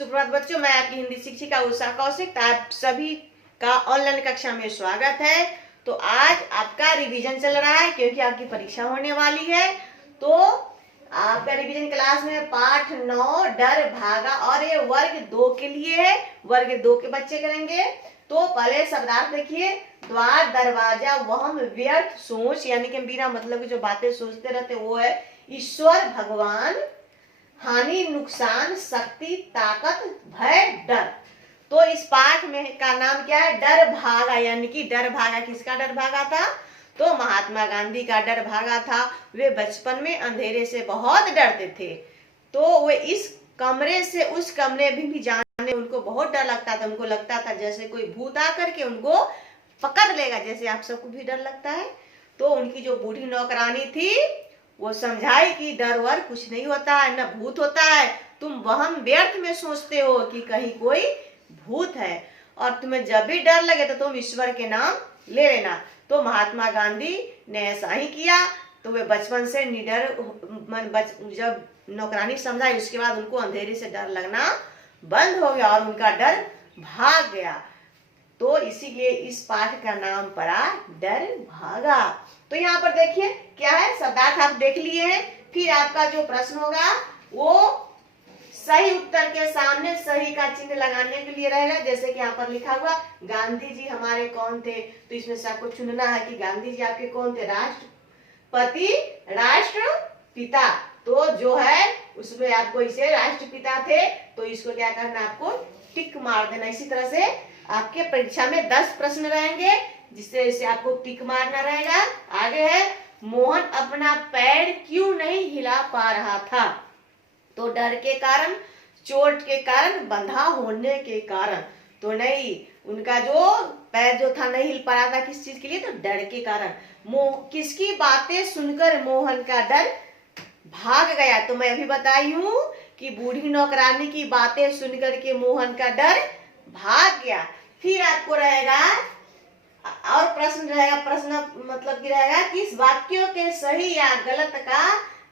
सुप्रभात बच्चों, मैं आपकी हिंदी शिक्षिका उषा कौशिक। आप सभी का ऑनलाइन कक्षा में स्वागत है। तो आज आपका रिवीजन चल रहा है क्योंकि आपकी परीक्षा होने वाली है। तो आपका रिवीजन क्लास में पाठ 9 डर भागा और ये वर्ग 2 के लिए है। वर्ग 2 के बच्चे करेंगे। तो पहले शब्दार्थ देखिए। द्वार, दरवाजा, वहम, व्यर्थ, सोच, यानी कि बिना मतलब की जो बातें सोचते रहते वो है ईश्वर, भगवान, हानि, नुकसान, शक्ति, ताकत, भय, डर। तो इस पाठ में का नाम क्या है? डर भागा। यानी कि डर भागा, किसका डर भागा था? तो महात्मा गांधी का डर भागा था। वे बचपन में अंधेरे से बहुत डरते थे। तो वे इस कमरे से उस कमरे में भी जाने उनको बहुत डर लगता था। उनको लगता था जैसे कोई भूत आकर के उनको पकड़ लेगा, जैसे आप सबको भी डर लगता है। तो उनकी जो बूढ़ी नौकरानी थी वो समझाई कि डर वर कुछ नहीं होता है, न भूत होता है। तुम वहम व्यर्थ में सोचते हो कि कहीं कोई भूत है, और तुम्हें जब भी डर लगे तो तुम ईश्वर के नाम ले लेना। तो महात्मा गांधी ने ऐसा ही किया। तो वे बचपन से निडर, जब नौकरानी समझाई उसके बाद उनको अंधेरे से डर लगना बंद हो गया और उनका डर भाग गया। तो इसीलिए इस पाठ का नाम पड़ा डर भागा। तो यहाँ पर देखिए क्या है, शब्दार्थ आप देख लिए हैं। फिर आपका जो प्रश्न होगा वो सही उत्तर के सामने सही का चिन्ह लगाने के लिए रहेगा। जैसे कि यहाँ पर लिखा हुआ गांधी जी हमारे कौन थे, तो इसमें से आपको चुनना है कि गांधी जी आपके कौन थे? राष्ट्रपति, राष्ट्रपिता। तो जो है उसमें आपको इसे राष्ट्रपिता थे, तो इसको क्या करना, आपको टिक मार देना। इसी तरह से आपके परीक्षा में 10 प्रश्न रहेंगे जिससे इसे आपको टिक मारना रहेगा। आगे है, मोहन अपना पैर क्यों नहीं हिला पा रहा था? तो डर के कारण, चोट के कारण, बंधा होने के कारण। तो नहीं, उनका जो पैर जो था नहीं हिल पा रहा था, किस चीज के लिए? तो डर के कारण। किसकी बातें सुनकर मोहन का डर भाग गया? तो मैं अभी बताई हूं कि बूढ़ी नौकरानी की बातें सुनकर के मोहन का डर भाग गया। फिर आपको रहेगा और प्रश्न रहेगा, प्रश्न मतलब की रहेगा कि इस वाक्यों के सही या गलत का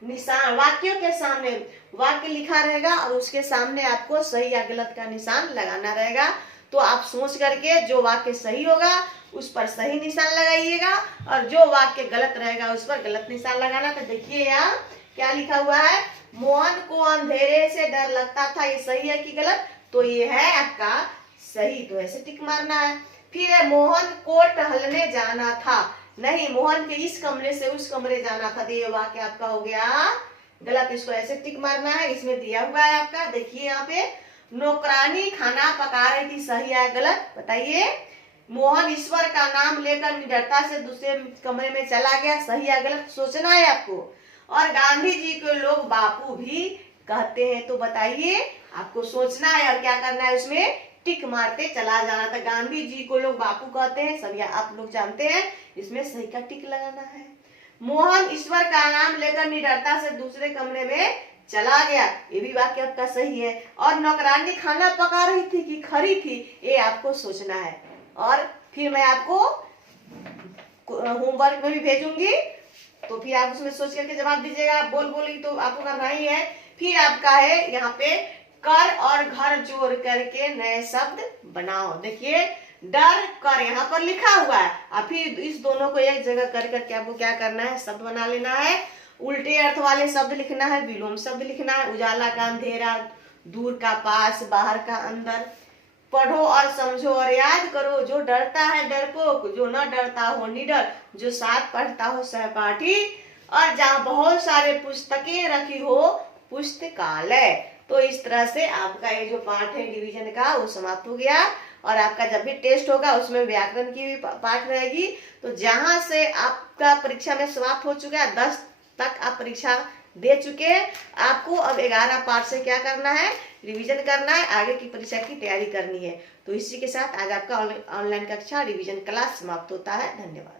निशान, वाक्यों के सामने वाक्य लिखा रहेगा और उसके सामने आपको सही या गलत का निशान लगाना रहेगा। तो आप सोच करके जो वाक्य सही होगा उस पर सही निशान लगाइएगा और जो वाक्य गलत रहेगा उस पर गलत निशान लगाना। तो देखिए यहाँ क्या लिखा हुआ है, मोहन को अंधेरे से डर लगता था, ये सही है कि गलत? तो ये है आपका सही, तो ऐसे टिक मारना है। फिर है, मोहन को टहलने जाना था। नहीं, मोहन के इस कमरे से उस कमरे जाना था, तो ये वाक्य आपका हो गया गलत। इसको ऐसे टिक मारना है। इसमें दिया हुआ है आपका, देखिए यहाँ पे, नौकरानी खाना पका रही थी, सही है गलत? बताइए। मोहन ईश्वर का नाम लेकर निडरता से दूसरे कमरे में चला गया, सही है गलत? सोचना है आपको। और गांधी जी को लोग बापू भी कहते हैं, तो बताइए, आपको सोचना है और क्या करना है, उसमें टिक मारते चला जाना था। गांधी जी को लोग बापू कहते हैं, सभी आप लोग जानते हैं, इसमें सही का टिक लगाना है। मोहन ईश्वर का नाम लेकर निडरता से दूसरे कमरे में चला गया, ये भी वाक्य आपका सही है। और नौकरानी खाना पका रही थी कि खरी थी, ये आपको सोचना है। और फिर मैं आपको होमवर्क में भी भेजूंगी, तो फिर आप उसमें सोच करके जवाब दीजिएगा। बोल बोली तो आपको करना ही है। फिर आपका है यहाँ पे, कर और घर जोड़ करके नए शब्द बनाओ। देखिए, डर कर यहाँ पर लिखा हुआ है और फिर इस दोनों को एक जगह कर करके आपको क्या करना है, शब्द बना लेना है। उल्टे अर्थ वाले शब्द लिखना है, विलोम शब्द लिखना है। उजाला का अंधेरा, दूर का पास, बाहर का अंदर। पढ़ो और समझो और याद करो, जो डरता है डरपोक, जो न डरता हो निडर, जो साथ पढ़ता हो सहपाठी, और जहाँ बहुत सारे पुस्तकें रखी हो पुस्तकालय। तो इस तरह से आपका ये जो पाठ है डिवीजन का वो समाप्त हो गया। और आपका जब भी टेस्ट होगा उसमें व्याकरण की भी पाठ रहेगी। तो जहां से आपका परीक्षा में समाप्त हो चुका है, 10 तक आप परीक्षा दे चुके हैं, आपको अब 11 पाठ से क्या करना है, रिवीजन करना है, आगे की परीक्षा की तैयारी करनी है। तो इसी के साथ आज आपका ऑनलाइन कक्षा रिवीजन क्लास समाप्त होता है। धन्यवाद।